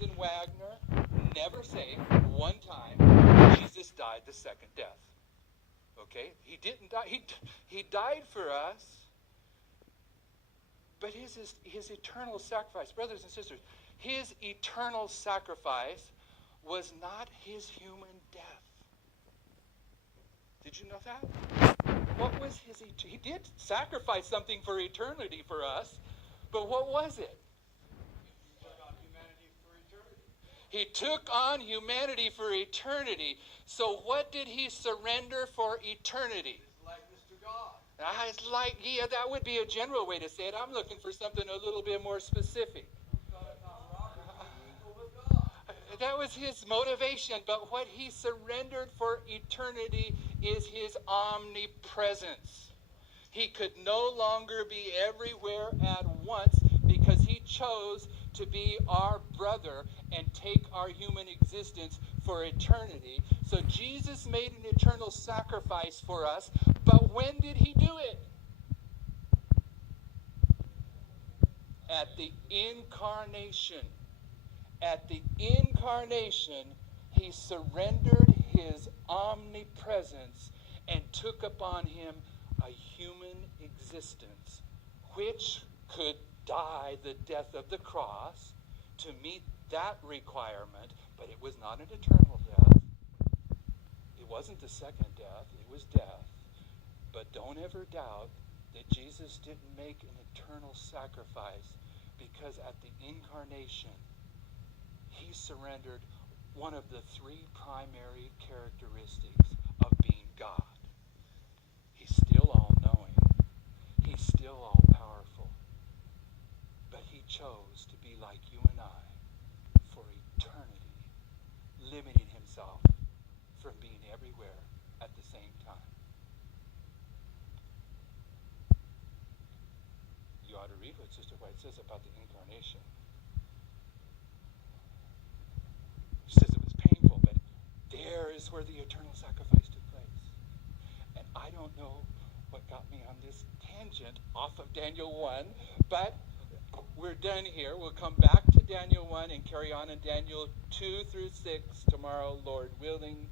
in Wagner, never say one time Jesus died the second death. Okay? He didn't die. He died for us. But his eternal sacrifice, brothers and sisters, his eternal sacrifice was not his human death. Did you know that? What was he did sacrifice something for eternity for us, but what was it? He took on humanity for eternity. So what did he surrender for eternity? His likeness to God. That would be a general way to say it. I'm looking for something a little bit more specific. That was his motivation, but what he surrendered for eternity is his omnipresence. He could no longer be everywhere at once because he chose to be our brother and take our human existence for eternity. So Jesus made an eternal sacrifice for us, but when did he do it? At the incarnation. At the incarnation, he surrendered his omnipresence and took upon him a human existence, which could die the death of the cross to meet that requirement, but it was not an eternal death. It wasn't the second death, it was death. But don't ever doubt that Jesus didn't make an eternal sacrifice, because at the incarnation, he surrendered one of the three primary characteristics of being God. He's still all-knowing. He's still all-powerful. But he chose to be like you and I for eternity, limiting himself from being everywhere at the same time. You ought to read what Sister White says about the incarnation. She says it was painful, but there is where the eternal sacrifice took place. And I don't know what got me on this tangent off of Daniel 1, but we're done here. We'll come back to Daniel 1 and carry on in Daniel 2 through 6 tomorrow, Lord willing.